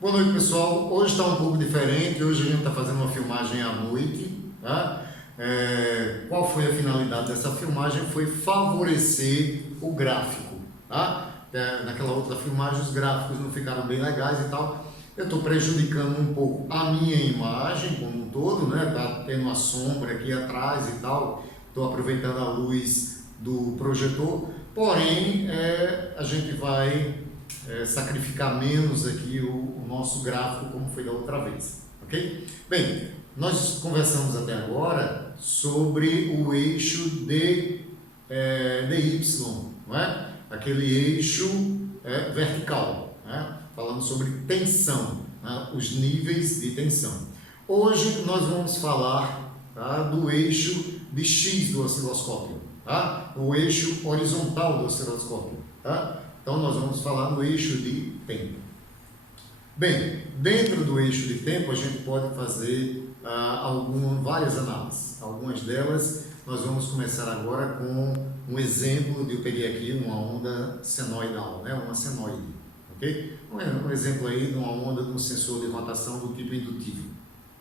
Boa noite, pessoal. Hoje está um pouco diferente. Hoje a gente está fazendo uma filmagem à noite, tá? Qual foi a finalidade dessa filmagem? Foi favorecer o gráfico, tá? Naquela outra filmagem os gráficos não ficaram bem legais e tal. Eu estou prejudicando um pouco a minha imagem como um todo, né? Tá tendo uma sombra aqui atrás e tal. Estou aproveitando a luz do projetor. Porém, a gente vai sacrificar menos aqui o nosso gráfico como foi da outra vez, ok? Bem, nós conversamos até agora sobre o eixo DY, não é? Aquele eixo vertical, né? Falando sobre tensão, né? Os níveis de tensão. Hoje nós vamos falar, tá, do eixo de X do osciloscópio, tá? O eixo horizontal do osciloscópio, tá? Então, nós vamos falar do eixo de tempo. Bem, dentro do eixo de tempo, a gente pode fazer várias análises. Algumas delas, nós vamos começar agora com um exemplo de, eu peguei aqui uma onda senoidal, né? Uma senoide, ok? Um exemplo aí de uma onda de um sensor de rotação do tipo indutivo,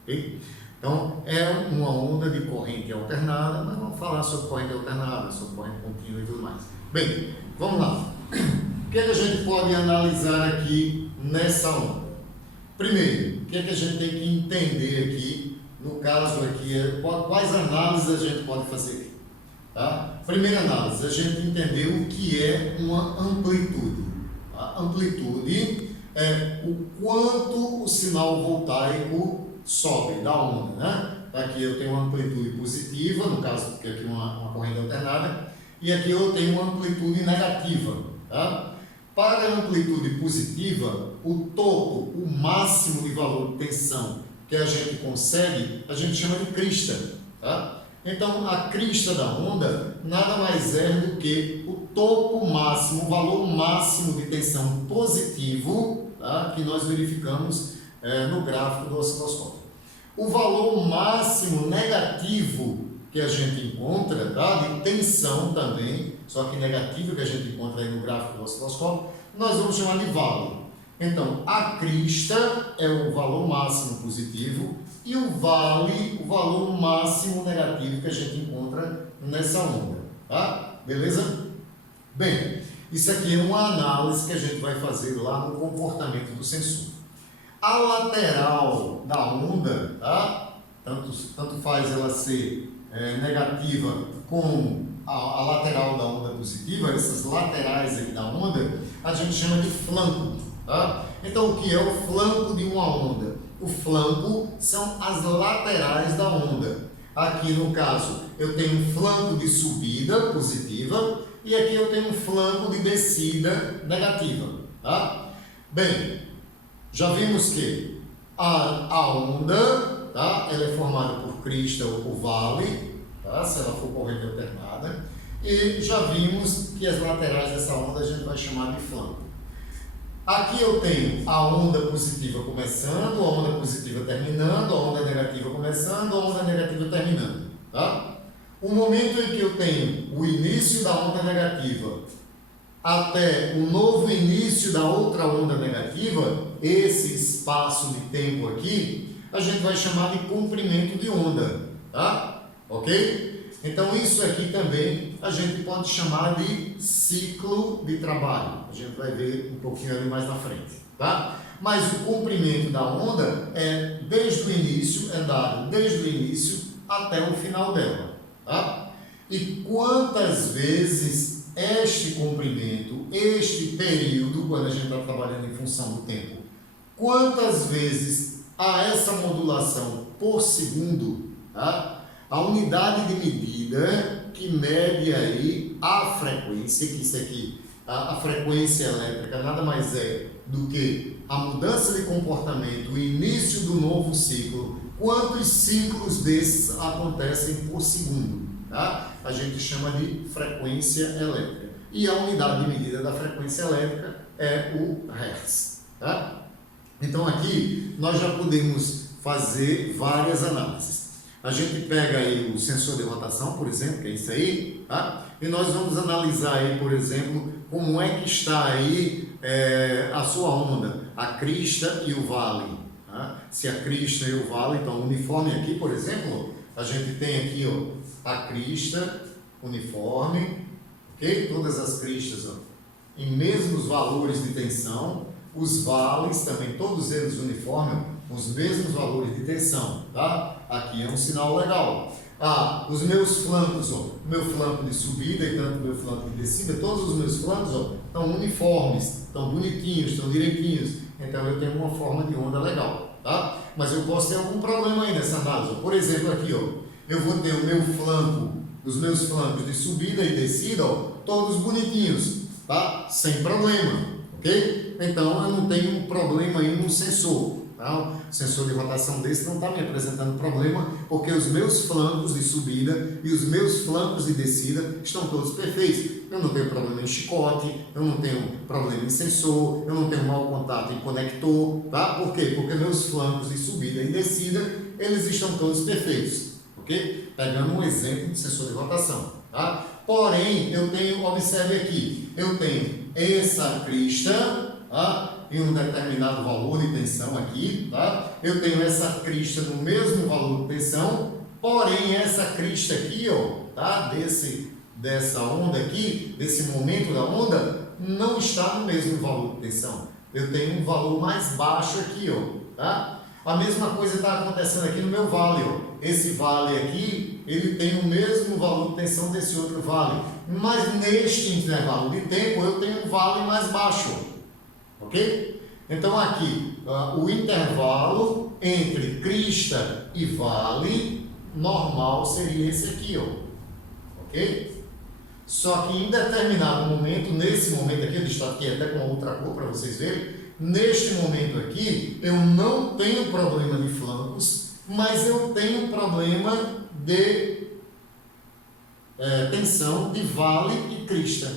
ok? Então, é uma onda de corrente alternada, mas vamos falar sobre corrente alternada, sobre corrente contínua e tudo mais. Bem, vamos lá. O que é que a gente pode analisar aqui nessa onda? Primeiro, o que é que a gente tem que entender aqui, no caso aqui, quais análises a gente pode fazer aqui, tá? Primeira análise, a gente entender o que é uma amplitude. A amplitude é o quanto o sinal voltaico sobe da onda, né? Aqui eu tenho uma amplitude positiva, no caso, porque aqui uma corrente alternada, e aqui eu tenho uma amplitude negativa, tá? Para a amplitude positiva, o topo, o máximo de valor de tensão que a gente consegue, a gente chama de crista, tá? Então, a crista da onda nada mais é do que o topo máximo, o valor máximo de tensão positivo, tá? Que nós verificamos no gráfico do osciloscópio. O valor máximo negativo que a gente encontra, tá? De tensão também, só que negativo que a gente encontra aí no gráfico do osciloscópio, nós vamos chamar de vale. Então, a crista é o valor máximo positivo e o vale, o valor máximo negativo que a gente encontra nessa onda, tá? Beleza? Bem, isso aqui é uma análise que a gente vai fazer lá no comportamento do sensor. A lateral da onda, tá? Tanto faz ela ser negativa como a lateral da onda positiva, essas laterais aqui da onda, a gente chama de flanco, tá? Então, o que é o flanco de uma onda? O flanco são as laterais da onda. Aqui, no caso, eu tenho um flanco de subida positiva e aqui eu tenho um flanco de descida negativa, tá? Bem, já vimos que a onda, tá? Ela é formada por crista ou por vale, tá? Se ela for corrente alternada, e já vimos que as laterais dessa onda a gente vai chamar de flanco. Aqui eu tenho a onda positiva começando, a onda positiva terminando, a onda negativa começando, a onda negativa terminando, tá? O momento em que eu tenho o início da onda negativa até o novo início da outra onda negativa, esse espaço de tempo aqui, a gente vai chamar de comprimento de onda, tá? Ok? Então, isso aqui também a gente pode chamar de ciclo de trabalho. A gente vai ver um pouquinho ali mais na frente, tá? Mas o comprimento da onda é desde o início, é dado desde o início até o final dela, tá? E quantas vezes este comprimento, este período, quando a gente está trabalhando em função do tempo, quantas vezes há essa modulação por segundo, tá? A unidade de medida que mede aí a frequência, que isso aqui, a frequência elétrica nada mais é do que a mudança de comportamento, o início do novo ciclo, quantos ciclos desses acontecem por segundo, tá? A gente chama de frequência elétrica. E a unidade de medida da frequência elétrica é o Hertz, tá? Então aqui nós já podemos fazer várias análises. A gente pega aí o sensor de rotação, por exemplo, que é isso aí, tá? E nós vamos analisar aí, por exemplo, como é que está aí a sua onda, a crista e o vale. Tá? Se a crista e o vale, então uniforme aqui, por exemplo, a gente tem aqui ó, a crista uniforme, ok? Todas as cristas ó, em mesmos valores de tensão, os vales também, todos eles uniformes, os mesmos valores de tensão, tá? Aqui é um sinal legal. Os meus flancos, ó, meu flanco de subida e tanto meu flanco de descida, todos os meus flancos ó, estão uniformes, estão bonitinhos, estão direitinhos. Então eu tenho uma forma de onda legal, tá? Mas eu posso ter algum problema aí nessa análise. Por exemplo, aqui, ó, eu vou ter o meu flanco, os meus flancos de subida e descida, ó, todos bonitinhos, tá? Sem problema, ok? Então eu não tenho um problema aí no sensor. Tá? O sensor de rotação desse não está me apresentando problema, porque os meus flancos de subida e os meus flancos de descida estão todos perfeitos. Eu não tenho problema em chicote, eu não tenho problema em sensor, eu não tenho mau contato em conector, tá? Por quê? Porque meus flancos de subida e descida, eles estão todos perfeitos, ok? Pegando um exemplo de sensor de rotação, tá? Porém, eu tenho, observe aqui, eu tenho essa crista, tá? Em um determinado valor de tensão aqui, tá? Eu tenho essa crista no mesmo valor de tensão, porém essa crista aqui, ó, tá? Dessa onda aqui, desse momento da onda, não está no mesmo valor de tensão. Eu tenho um valor mais baixo aqui, ó, tá? A mesma coisa está acontecendo aqui no meu vale, ó. Esse vale aqui, ele tem o mesmo valor de tensão desse outro vale, mas neste intervalo de tempo eu tenho um vale mais baixo, ok? Então aqui, o intervalo entre crista e vale normal seria esse aqui, ó, ok? Só que em determinado momento, nesse momento aqui, eu estou aqui até com outra cor para vocês verem, neste momento aqui, eu não tenho problema de flancos, mas eu tenho problema de tensão de vale e crista,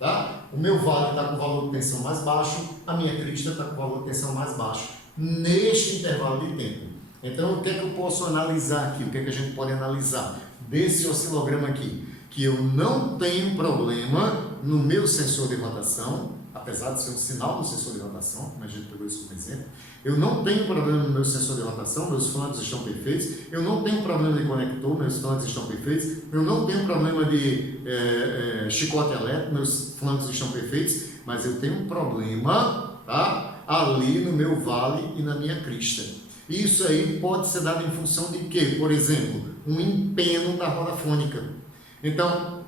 tá? O meu vale está com o valor de tensão mais baixo, a minha crista está com o valor de tensão mais baixo, neste intervalo de tempo. Então, o que é que eu posso analisar aqui? O que é que a gente pode analisar desse oscilograma aqui? Que eu não tenho problema no meu sensor de rotação, apesar de ser um sinal do sensor de rotação, como a gente pegou isso como exemplo. Eu não tenho problema no meu sensor de rotação, meus flancos estão perfeitos. Eu não tenho problema de conector, meus flancos estão perfeitos. Eu não tenho problema de chicote elétrico, meus flancos estão perfeitos. Mas eu tenho um problema, tá? Ali no meu vale e na minha crista. Isso aí pode ser dado em função de quê? Por exemplo, um empeno da roda fônica. Então,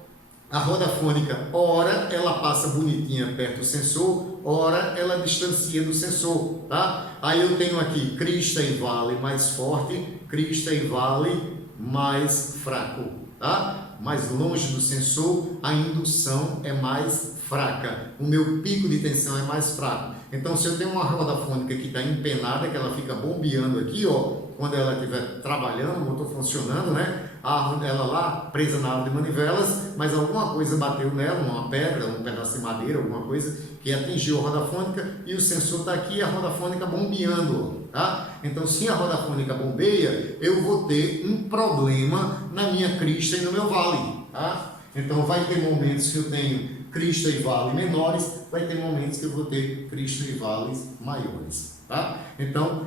a roda fônica, ora ela passa bonitinha perto do sensor, ora ela distancia do sensor, tá? Aí eu tenho aqui crista e vale mais forte, crista e vale mais fraco, tá? Mais longe do sensor, a indução é mais fraca, o meu pico de tensão é mais fraco. Então, se eu tenho uma roda fônica que está empenada, que ela fica bombeando aqui, ó, quando ela estiver trabalhando, o motor funcionando, né? Ela lá presa na árvore de manivelas, mas alguma coisa bateu nela, uma pedra, um pedaço de madeira, alguma coisa que atingiu a roda fônica e o sensor está aqui e a roda fônica bombeando, tá? Então, se a roda fônica bombeia, eu vou ter um problema na minha crista e no meu vale, tá? Então, vai ter momentos que eu tenho crista e vale menores, vai ter momentos que eu vou ter crista e vales maiores, tá? Então,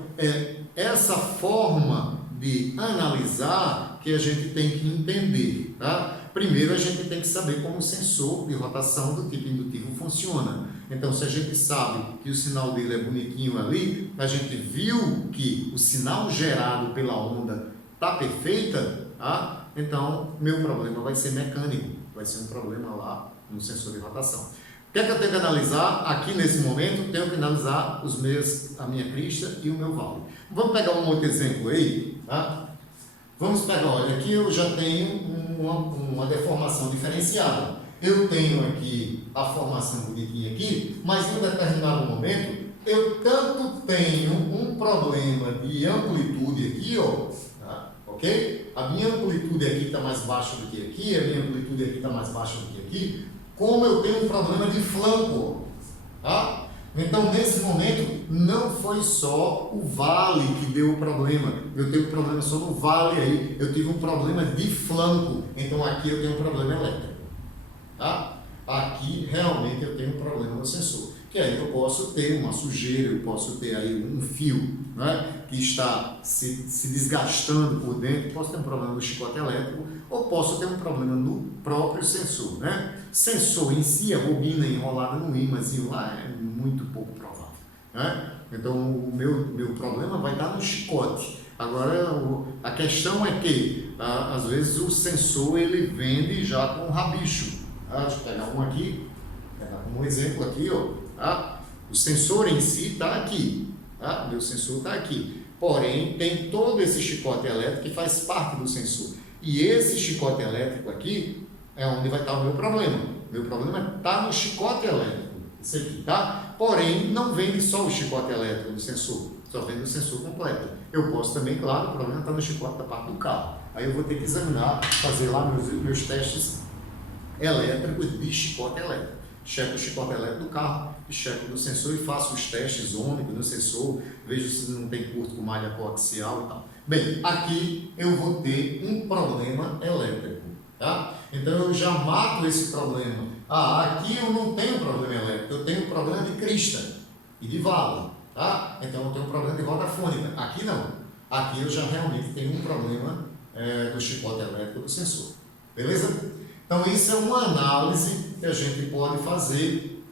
essa forma de analisar que a gente tem que entender, tá? Primeiro a gente tem que saber como o sensor de rotação do tipo indutivo funciona. Então, se a gente sabe que o sinal dele é bonitinho ali, a gente viu que o sinal gerado pela onda está perfeita, tá? Então, meu problema vai ser mecânico, vai ser um problema lá no sensor de rotação. O que é que eu tenho que analisar? Aqui nesse momento, tenho que analisar a minha crista e o meu vale. Vamos pegar um outro exemplo aí, tá? Vamos pegar, olha, aqui eu já tenho uma deformação diferenciada. Eu tenho aqui a formação bonitinha aqui, mas em um determinado momento, eu tanto tenho um problema de amplitude aqui, ó, tá? Ok? A minha amplitude aqui está mais baixa do que aqui, a minha amplitude aqui está mais baixa do que aqui, como eu tenho um problema de flanco, tá? Então, nesse momento, não foi só o vale que deu o problema. Eu tenho um problema só no vale aí. Eu tive um problema de flanco. Então, aqui eu tenho um problema elétrico. Tá? aqui realmente eu tenho um problema no sensor. Que aí eu posso ter uma sujeira, eu posso ter aí um fio, né, que está se desgastando por dentro, posso ter um problema no chicote elétrico, ou posso ter um problema no próprio sensor, né? Sensor em si, a bobina enrolada no ímãzinho lá é muito pouco provável, né? Então o meu problema vai dar no chicote. Agora a questão é que às vezes o sensor ele vende já com rabicho. Deixa eu pegar um aqui, pegar um exemplo aqui, ó. Tá? O sensor em si está aqui, tá? O meu sensor está aqui, porém tem todo esse chicote elétrico que faz parte do sensor, e esse chicote elétrico aqui é onde vai estar o meu problema. Meu problema está no chicote elétrico, esse aqui, tá? Porém não vende só o chicote elétrico do sensor, só vende o sensor completo. Eu posso também, claro, o problema está no chicote da parte do carro, aí eu vou ter que examinar, fazer lá meus testes elétricos de chicote elétrico. Checo o chicote elétrico do carro, checo do sensor e faço os testes ômicos no sensor, vejo se não tem curto com malha coaxial e tal. Bem, aqui eu vou ter um problema elétrico, tá? Então eu já mato esse problema. Aqui eu não tenho problema elétrico, eu tenho problema de crista e de vala, tá? Então eu tenho um problema de roda fônica. Aqui não. Aqui eu já realmente tenho um problema do chicote elétrico do sensor. Beleza? Então, isso é uma análise que a gente pode fazer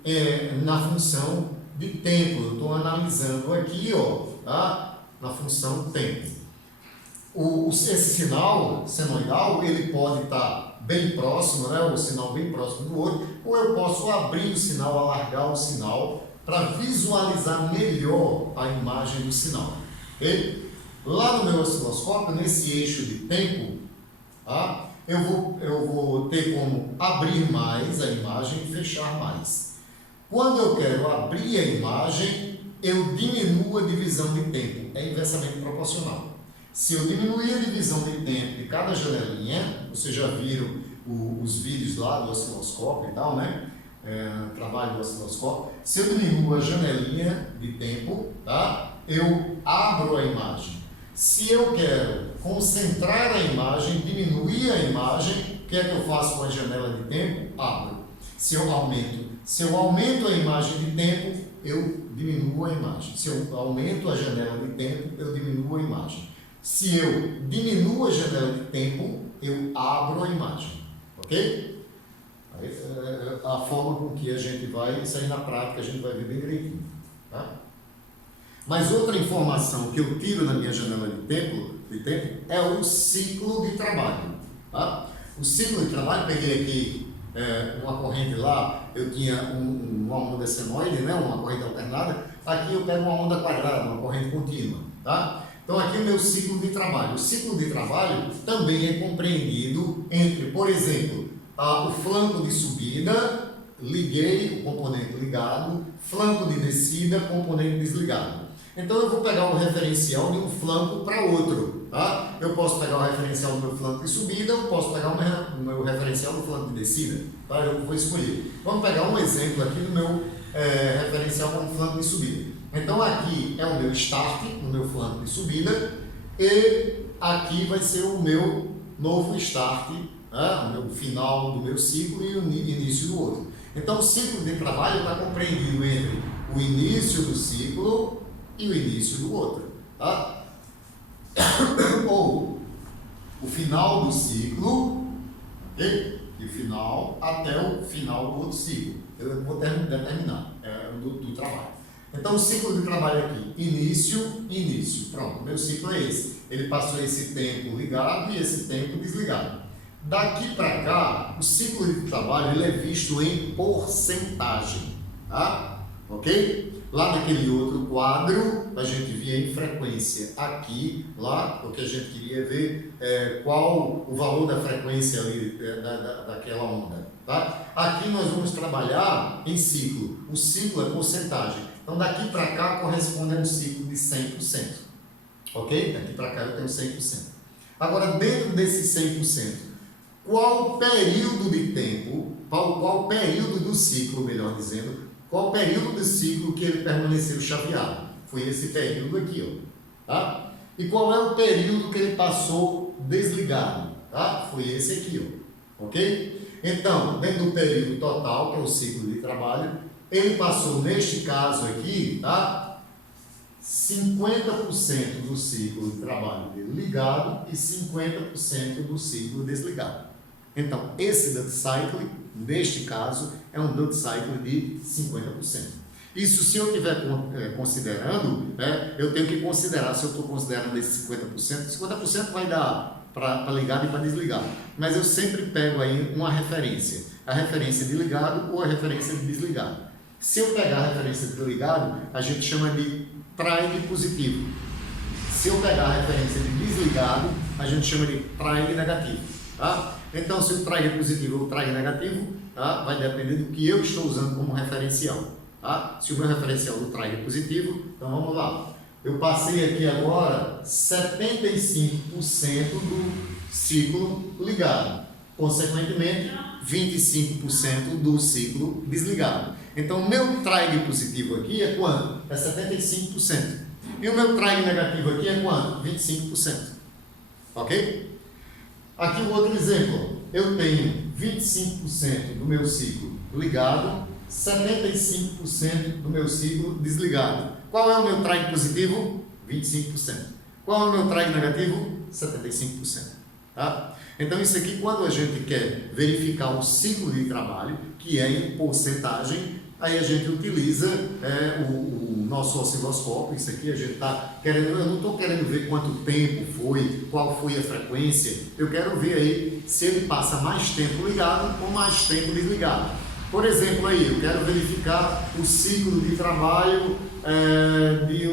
na função de tempo. Eu estou analisando aqui, ó, tá? Na função tempo. Esse sinal senoidal, ele pode estar bem próximo, né? O sinal bem próximo do outro, ou eu posso abrir o sinal, alargar o sinal, para visualizar melhor a imagem do sinal. Okay? Lá no meu osciloscópio, nesse eixo de tempo, tá? Eu vou ter como abrir mais a imagem e fechar mais. Quando eu quero abrir a imagem, eu diminuo a divisão de tempo. É inversamente proporcional. Se eu diminuir a divisão de tempo de cada janelinha, vocês já viram os vídeos lá do osciloscópio e tal, né? Trabalho do osciloscópio. Se eu diminuo a janelinha de tempo, tá? Eu abro a imagem. Se eu quero concentrar a imagem, diminuir a imagem, o que é que eu faço com a janela de tempo? Abro. Se eu aumento a imagem de tempo, eu diminuo a imagem. Se eu aumento a janela de tempo, eu diminuo a imagem. Se eu diminuo a janela de tempo, eu abro a imagem. Ok? A forma com que a gente vai, isso aí na prática a gente vai ver bem direitinho. Tá? Mas outra informação que eu tiro da minha janela de tempo é o ciclo de trabalho. Tá? O ciclo de trabalho, peguei aqui uma corrente lá, eu tinha uma onda senoide, né, uma corrente alternada, aqui eu pego uma onda quadrada, uma corrente contínua. Tá? Então aqui é o meu ciclo de trabalho. O ciclo de trabalho também é compreendido entre, por exemplo, o flanco de subida, liguei o componente ligado, flanco de descida, componente desligado. Então eu vou pegar o referencial de um flanco para outro, tá? Eu posso pegar o referencial do meu flanco de subida, eu posso pegar o meu referencial do flanco de descida, tá? Eu vou escolher. Vamos pegar um exemplo aqui do meu referencial como flanco de subida. Então aqui é o meu start, o meu flanco de subida, e aqui vai ser o meu novo start, né? O meu final do meu ciclo e o início do outro. Então o ciclo de trabalho está compreendido entre o início do ciclo e o início do outro, tá? Ou o final do ciclo, ok? E o final até o final do outro ciclo. Eu vou determinar do trabalho. Então o ciclo de trabalho aqui, início, pronto, meu ciclo é esse. Ele passou esse tempo ligado e esse tempo desligado. Daqui para cá, o ciclo de trabalho ele é visto em porcentagem, tá? Ok? Lá naquele outro quadro, a gente via em frequência. Aqui, lá, o que a gente queria ver qual o valor da frequência ali, daquela onda. Tá? Aqui nós vamos trabalhar em ciclo. O ciclo é porcentagem. Então, daqui para cá corresponde a um ciclo de 100%. Ok? Daqui para cá eu tenho 100%. Agora, dentro desse 100%, qual período de tempo, qual período do ciclo, melhor dizendo, qual o período do ciclo que ele permaneceu chaveado? Foi esse período aqui, ó. Tá? E qual é o período que ele passou desligado? Tá? Foi esse aqui, ó. Ok? Então, dentro do período total, que é o ciclo de trabalho, ele passou, neste caso aqui, tá? 50% do ciclo de trabalho dele ligado e 50% do ciclo desligado. Então, esse duty cycle, neste caso, é um duty cycle de 50%. Isso, se eu estiver considerando, eu tenho que considerar, se eu estou considerando esse 50% vai dar para ligado e para desligado. Mas eu sempre pego aí uma referência, a referência de ligado ou a referência de desligado. Se eu pegar a referência de ligado, a gente chama de trine positivo. Se eu pegar a referência de desligado, a gente chama de trine negativo. Tá? Então, se o trine é positivo ou o trine negativo, tá? Vai depender do que eu estou usando como referencial. Tá? Se o meu referencial do trine é positivo, então vamos lá. Eu passei aqui agora 75% do ciclo ligado. Consequentemente, 25% do ciclo desligado. Então, o meu trine positivo aqui é quanto? É 75%. E o meu trine negativo aqui é quanto? 25%. Ok? Aqui um outro exemplo. Eu tenho 25% do meu ciclo ligado, 75% do meu ciclo desligado. Qual é o meu trine positivo? 25%. Qual é o meu trine negativo? 75%. Tá? Então, isso aqui, quando a gente quer verificar o ciclo de trabalho, que é em porcentagem, aí a gente utiliza o nosso osciloscópio. Isso aqui a gente está querendo, eu não estou querendo ver quanto tempo foi, qual foi a frequência, eu quero ver aí se ele passa mais tempo ligado ou mais tempo desligado. Por exemplo, aí, eu quero verificar o ciclo de trabalho de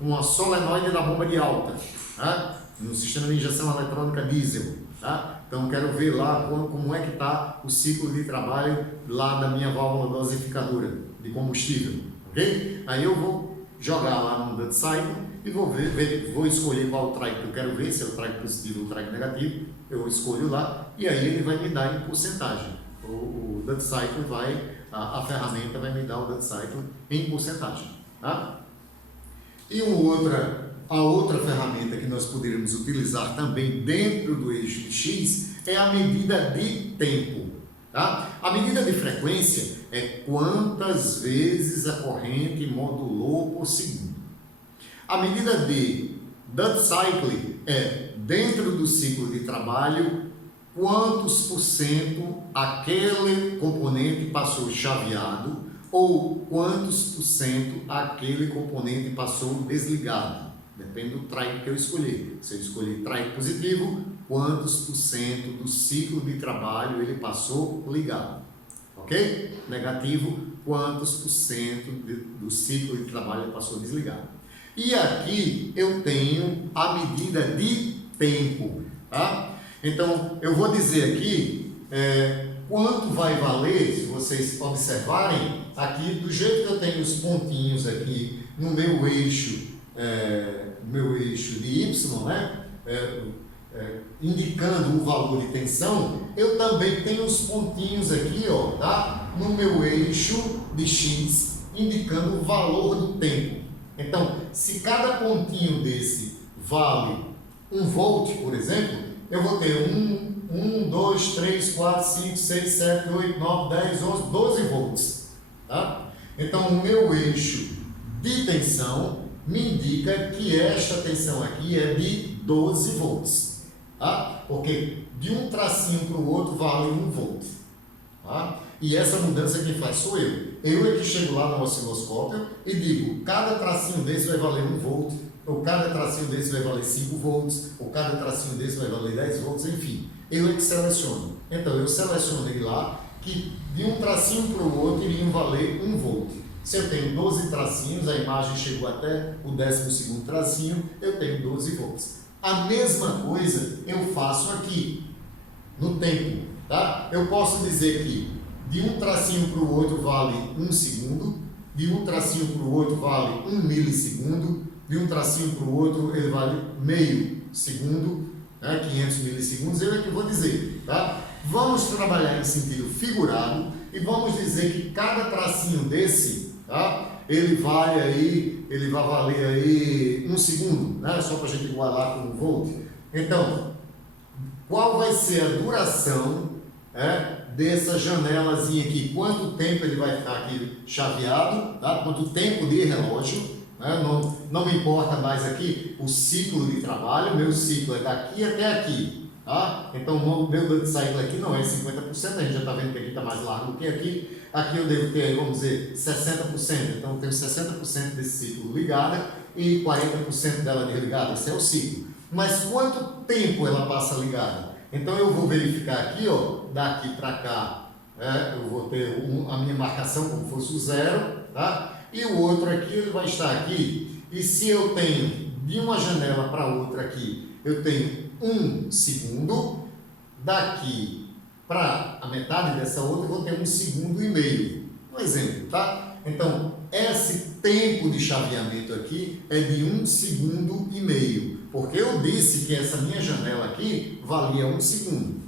uma solenoide da bomba de alta, tá? No sistema de injeção eletrônica diesel. Tá? Então, quero ver lá como é que está o ciclo de trabalho lá da minha válvula dosificadora de combustível. Ok? Aí eu vou jogar lá no duty cycle e vou escolher qual o trine que eu quero ver, se é o trine positivo ou o trine negativo. Eu escolho lá e aí ele vai me dar em porcentagem. O duty cycle a ferramenta vai me dar o duty cycle em porcentagem. Tá? E a outra ferramenta que nós poderíamos utilizar também dentro do eixo de X é a medida de tempo. Tá? A medida de frequência é quantas vezes a corrente modulou por segundo. A medida de duty cycle é, dentro do ciclo de trabalho, quantos por cento aquele componente passou chaveado ou quantos por cento aquele componente passou desligado. Depende do trine que eu escolher. Se eu escolher trine positivo, quantos por cento do ciclo de trabalho ele passou ligado. Ok? Negativo, quantos por cento do ciclo de trabalho ele passou desligado. E aqui eu tenho a medida de tempo. Tá? Então, eu vou dizer aqui quanto vai valer, se vocês observarem, aqui do jeito que eu tenho os pontinhos aqui no meu eixo de Y, né? Indicando o valor de tensão, eu também tenho os pontinhos aqui, ó, tá? No meu eixo de X, indicando o valor do tempo. Então, se cada pontinho desse vale 1 volt, por exemplo, eu vou ter 1, 2, 3, 4, 5, 6, 7, 8, 9, 10, 11, 12 volts. Tá? Então, o meu eixo de tensão me indica que esta tensão aqui é de 12 volts. Tá? Porque de um tracinho para o outro vale 1 volt. Tá? E essa mudança quem faz sou eu. Eu é que chego lá no osciloscópio e digo, cada tracinho desse vai valer 1 volt, ou cada tracinho desse vai valer 5 volts, ou cada tracinho desse vai valer 10 volts, enfim. Eu é que seleciono. Então, eu selecionei lá que de um tracinho para o outro iriam valer 1 volt. Se eu tenho 12 tracinhos, a imagem chegou até o 12º tracinho, eu tenho 12 volts. A mesma coisa eu faço aqui, no tempo. Tá? Eu posso dizer que de um tracinho para o outro vale 1 segundo, de um tracinho para o outro vale 1 milissegundo, de um tracinho para o outro ele vale meio segundo, né? 500 milissegundos, eu é que vou dizer. Tá? Vamos trabalhar em sentido figurado e vamos dizer que cada tracinho desse, tá? ele vai valer aí 1 segundo, né? Só para a gente igualar com 1 volt. Então, qual vai ser a duração dessa janelazinha aqui, quanto tempo ele vai ficar aqui chaveado, tá? Quanto tempo de relógio, né? Não me importa mais aqui o ciclo de trabalho, meu ciclo é daqui até aqui, tá? Então o meu dano de saída aqui não é 50%, a gente já está vendo que aqui está mais largo do que aqui. Aqui eu devo ter, vamos dizer, 60%, então eu tenho 60% desse ciclo ligada e 40% dela desligada, esse é o ciclo. Mas quanto tempo ela passa ligada? Então eu vou verificar aqui, ó, daqui para cá, eu vou ter a minha marcação como fosse o 0, tá? E o outro aqui, ele vai estar aqui. E se eu tenho de uma janela para outra aqui, eu tenho 1 segundo, daqui para a metade dessa outra, eu vou ter 1,5 segundos. Um exemplo, tá? Então, esse tempo de chaveamento aqui é de 1,5 segundos, porque eu disse que essa minha janela aqui valia 1 segundo.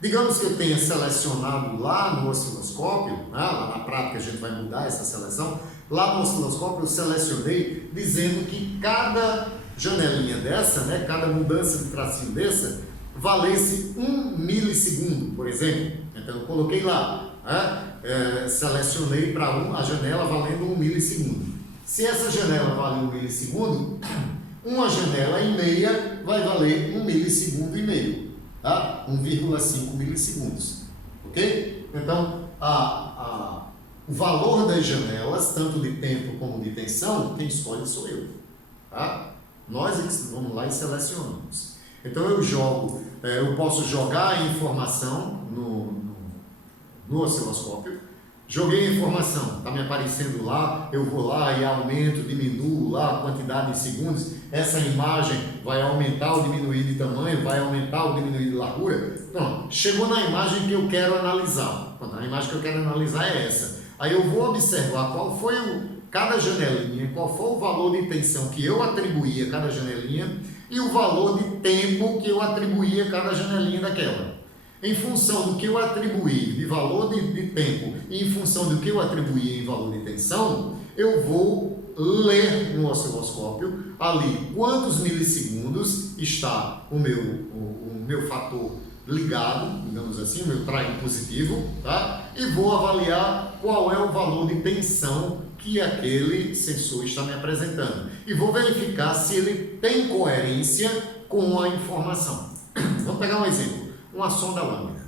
Digamos que eu tenha selecionado lá no osciloscópio, né? Lá na prática a gente vai mudar essa seleção, lá no osciloscópio eu selecionei dizendo que cada janelinha dessa, né? Cada mudança de tracinho dessa, valesse 1 milissegundo, por exemplo. Então eu coloquei lá, selecionei para a janela valendo 1 milissegundo. Se essa janela vale 1 milissegundo, uma janela e meia vai valer 1 milissegundo e meio, tá? 1,5 milissegundos, ok? Então o valor das janelas, tanto de tempo como de tensão, quem escolhe sou eu, tá? Nós vamos lá e selecionamos. Então eu posso jogar a informação no osciloscópio, joguei a informação, está me aparecendo lá, eu vou lá e aumento, diminuo lá a quantidade de segundos, essa imagem vai aumentar ou diminuir de tamanho, vai aumentar ou diminuir de largura. Pronto, chegou na imagem que eu quero analisar. Pronto, a imagem que eu quero analisar é essa. Aí eu vou observar qual foi cada janelinha, qual foi o valor de tensão que eu atribuí a cada janelinha, e o valor de tempo que eu atribuí a cada janelinha daquela. Em função do que eu atribuí de valor de tempo e em função do que eu atribuí em valor de tensão, eu vou ler no osciloscópio ali quantos milissegundos está o meu fator ligado, digamos assim, o meu trine positivo, tá? E vou avaliar qual é o valor de tensão que aquele sensor está me apresentando. E vou verificar se ele tem coerência com a informação. Vamos pegar um exemplo, uma sonda lambda.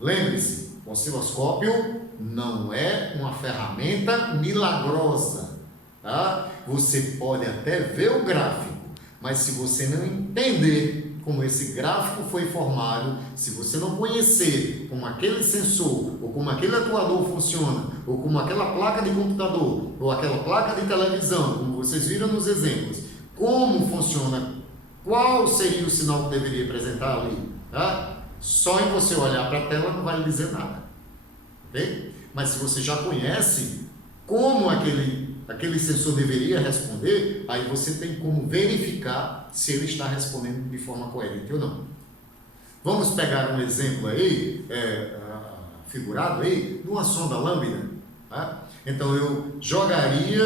Lembre-se, o osciloscópio não é uma ferramenta milagrosa, tá? Você pode até ver o gráfico, mas se você não entender como esse gráfico foi formado, se você não conhecer como aquele sensor, ou como aquele atuador funciona, ou como aquela placa de computador, ou aquela placa de televisão, como vocês viram nos exemplos, como funciona, qual seria o sinal que deveria apresentar ali, tá? Só em você olhar para a tela não vai lhe dizer nada, ok? Mas se você já conhece como aquele sensor deveria responder, aí você tem como verificar se ele está respondendo de forma coerente ou não. Vamos pegar um exemplo aí, figurado aí, de uma sonda lambda, tá? Então eu jogaria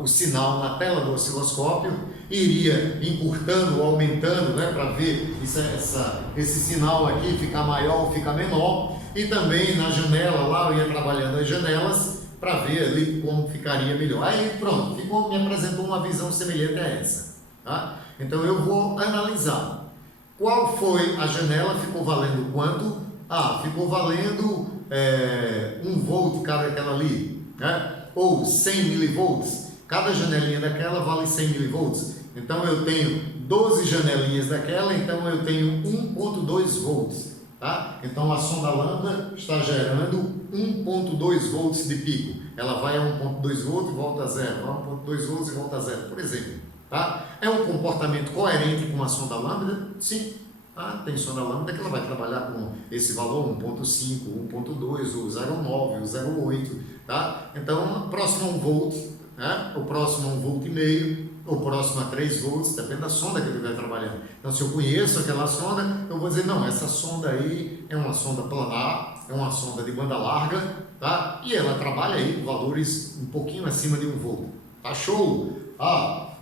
o sinal na tela do osciloscópio, iria encurtando ou aumentando, né, para ver esse sinal aqui ficar maior ou ficar menor, e também na janela lá eu ia trabalhando as janelas para ver ali como ficaria melhor. Aí pronto, me apresentou uma visão semelhante a essa, tá? Então eu vou analisar qual foi a janela, ficou valendo quanto? Ficou valendo 1 volt cada aquela ali, né? Ou 100 milivolts, cada janelinha daquela vale 100 milivolts. Então eu tenho 12 janelinhas daquela, então eu tenho 1,2 volts. Tá? Então a sonda lambda está gerando 1,2 volts de pico. Ela vai a 1,2 volts e volta a zero, vai a 1,2 volts e volta a zero, por exemplo. Tá? É um comportamento coerente com a sonda lambda? Sim. Tá? Tem sonda lambda que ela vai trabalhar com esse valor 1,5, 1,2, o 0,9, o 0,8. Tá? Então, próximo a 1 volt, né? O próximo a 1,5 volt, o próximo a 3 volts, depende da sonda que ele vai trabalhando. Então, se eu conheço aquela sonda, eu vou dizer, não, essa sonda aí é uma sonda planar, é uma sonda de banda larga, tá? E ela trabalha aí com valores um pouquinho acima de 1 volt. Tá show?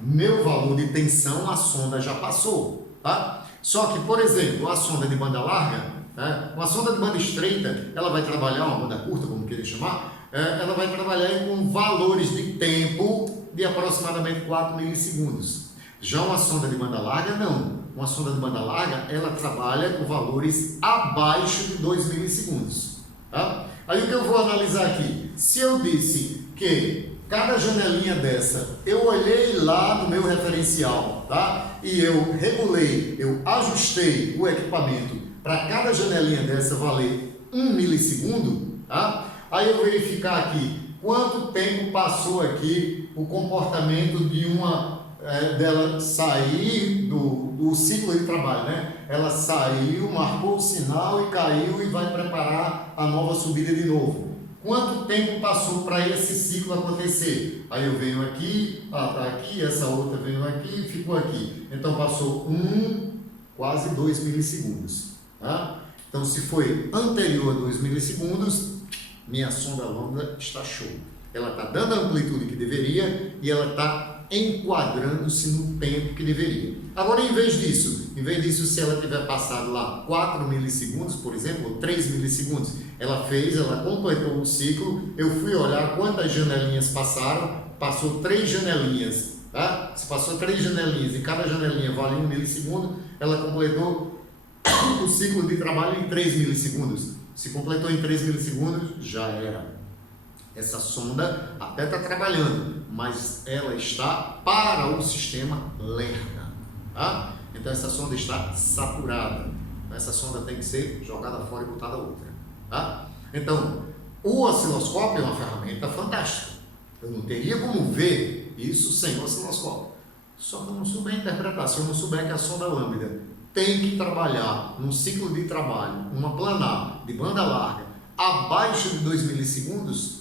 Meu valor de tensão a sonda já passou, tá? Só que, por exemplo, a sonda de banda larga, né? Uma sonda de banda estreita, ela vai trabalhar, uma banda curta, como querer chamar, ela vai trabalhar com valores de tempo de aproximadamente 4 milissegundos. Já uma sonda de banda larga, não. Uma sonda de banda larga, ela trabalha com valores abaixo de 2 milissegundos. Tá? Aí o que eu vou analisar aqui? Se eu disse que cada janelinha dessa, eu olhei lá no meu referencial, tá? E eu regulei, eu ajustei o equipamento para cada janelinha dessa valer 1 milissegundo, tá? Aí eu verificar aqui quanto tempo passou aqui o comportamento de dela sair do ciclo de trabalho, né? Ela saiu, marcou o sinal e caiu e vai preparar a nova subida de novo. Quanto tempo passou para esse ciclo acontecer? Aí eu venho aqui, tá aqui, essa outra veio aqui e ficou aqui. Então passou quase 2 milissegundos. Tá? Então se foi anterior a 2 milissegundos, minha sonda longa está show. Ela está dando a amplitude que deveria e ela está enquadrando-se no tempo que deveria. Agora, em vez disso, se ela tiver passado lá 4 milissegundos, por exemplo, ou 3 milissegundos, ela completou o ciclo, eu fui olhar quantas janelinhas passaram, passou 3 janelinhas, tá? Se passou 3 janelinhas e cada janelinha vale 1 milissegundo, ela completou o ciclo de trabalho em 3 milissegundos. Se completou em 3 milissegundos, já era. Essa sonda até está trabalhando, mas ela está para o sistema lerda. Tá? Então essa sonda está saturada. Essa sonda tem que ser jogada fora e botada outra. Tá? Então, o osciloscópio é uma ferramenta fantástica. Eu não teria como ver isso sem o osciloscópio. Só que eu não souber interpretar. Se eu não souber que a sonda lambda tem que trabalhar num ciclo de trabalho, uma planar de banda larga, abaixo de 2 milissegundos,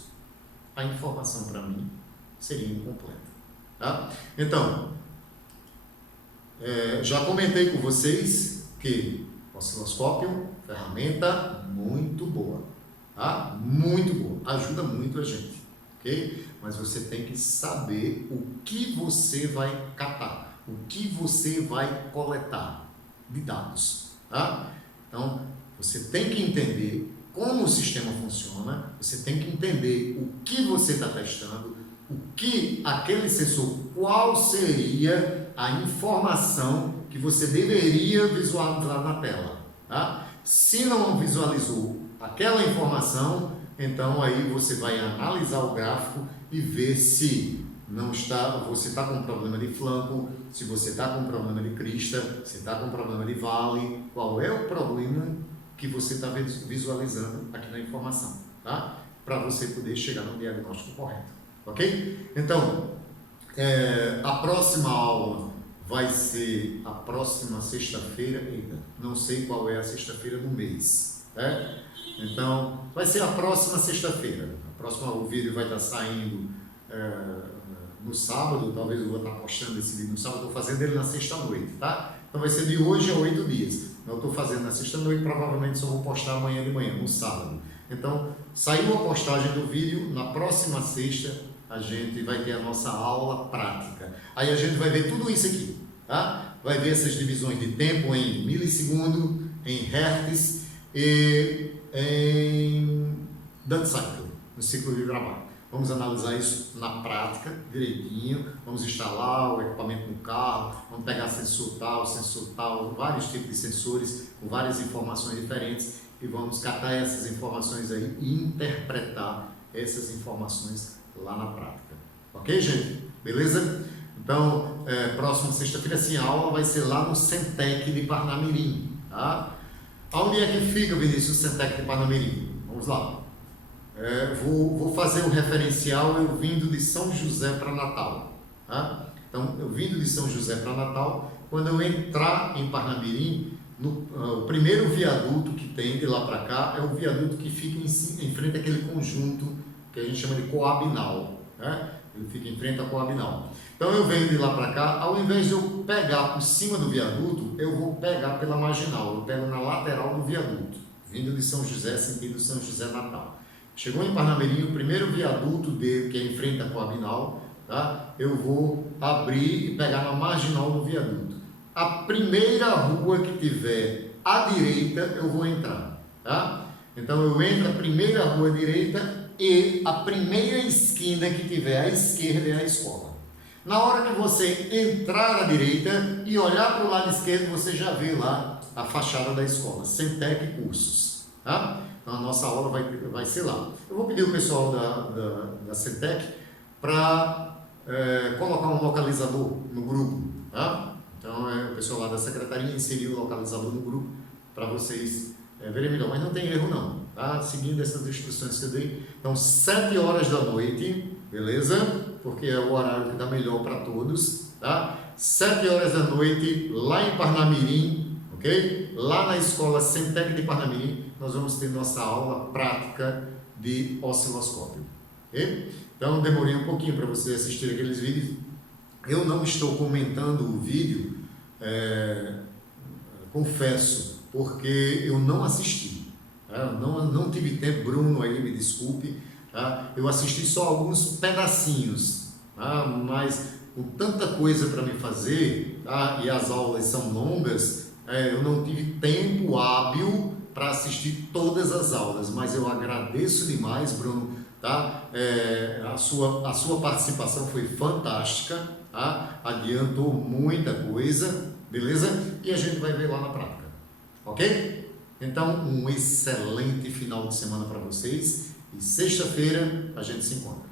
a informação para mim seria incompleta. Tá? Então, já comentei com vocês que o osciloscópio, ferramenta muito boa, tá? Muito boa, ajuda muito a gente, ok? Mas você tem que saber o que você vai catar, o que você vai coletar de dados, tá? Então, você tem que entender como o sistema funciona, você tem que entender o que você está testando, o que aquele sensor, qual seria a informação que você deveria visualizar na tela. Tá? Se não visualizou aquela informação, então aí você vai analisar o gráfico e ver se você está com problema de flanco, se você está com problema de crista, se está com problema de vale, qual é o problema que você está visualizando aqui na informação, tá? Para você poder chegar no diagnóstico correto, ok? Então, a próxima aula vai ser a próxima sexta-feira, não sei qual é a sexta-feira do mês, né? Então, vai ser a próxima sexta-feira. O vídeo vai estar saindo no sábado, talvez eu vou estar postando esse vídeo no sábado, estou fazendo ele na sexta-noite, tá? Então vai ser de hoje a 8 dias. Eu estou fazendo na sexta-noite, provavelmente só vou postar amanhã de manhã, no sábado. Então, saiu a postagem do vídeo, na próxima sexta a gente vai ter a nossa aula prática. Aí a gente vai ver tudo isso aqui, tá? Vai ver essas divisões de tempo em milissegundo, em hertz e em duty cycle, no ciclo de trabalho. Vamos analisar isso na prática, direitinho, vamos instalar o equipamento no carro, vamos pegar sensor tal, vários tipos de sensores com várias informações diferentes e vamos catar essas informações aí e interpretar essas informações lá na prática. Ok, gente? Beleza? Então, próxima sexta-feira, sim, a aula vai ser lá no Centec de Parnamirim, tá? Onde é que fica, Vinícius, o Centec de Parnamirim? Vamos lá. Vou fazer o referencial eu vindo de São José para Natal. Tá? Então, eu vindo de São José para Natal, quando eu entrar em Parnamirim, o primeiro viaduto que tem de lá para cá é o viaduto que fica em frente àquele conjunto que a gente chama de Coabinal. Né? Ele fica em frente à Coabinal. Então, eu venho de lá para cá, ao invés de eu pegar por cima do viaduto, eu vou pegar pela marginal, eu pego na lateral do viaduto, vindo de São José, sentido São José Natal. Chegou em Parnamirim, o primeiro viaduto dele, que é em frente à Coabinal, tá? Eu vou abrir e pegar na marginal do viaduto. A primeira rua que tiver à direita eu vou entrar, tá? Então eu entro a primeira rua direita e a primeira esquina que tiver à esquerda é a escola. Na hora que você entrar à direita e olhar para o lado esquerdo, você já vê lá a fachada da escola, Centec Cursos, tá? Então a nossa aula vai ser lá. Eu vou pedir o pessoal da Centec para colocar um localizador no grupo, tá? Então o pessoal lá da secretaria inserir o localizador no grupo para vocês verem melhor, mas não tem erro não, tá? Seguindo essas instruções que eu dei. Então 7 horas da noite, beleza? Porque é o horário que dá melhor para todos, tá? 7 horas da noite, lá em Parnamirim, ok? Lá na escola Centec de Parnamirim, nós vamos ter nossa aula prática de osciloscópio, ok? Então demorei um pouquinho para você assistir aqueles vídeos. Eu não estou comentando o vídeo, confesso, porque eu não assisti, tá? Não tive tempo. Bruno aí, me desculpe, tá? Eu assisti só alguns pedacinhos, tá? Mas com tanta coisa para me fazer, tá? E as aulas são longas, eu não tive tempo hábil para assistir todas as aulas, mas eu agradeço demais, Bruno, tá? A sua participação foi fantástica, tá? Adiantou muita coisa, beleza? E a gente vai ver lá na prática, ok? Então, um excelente final de semana para vocês e sexta-feira a gente se encontra.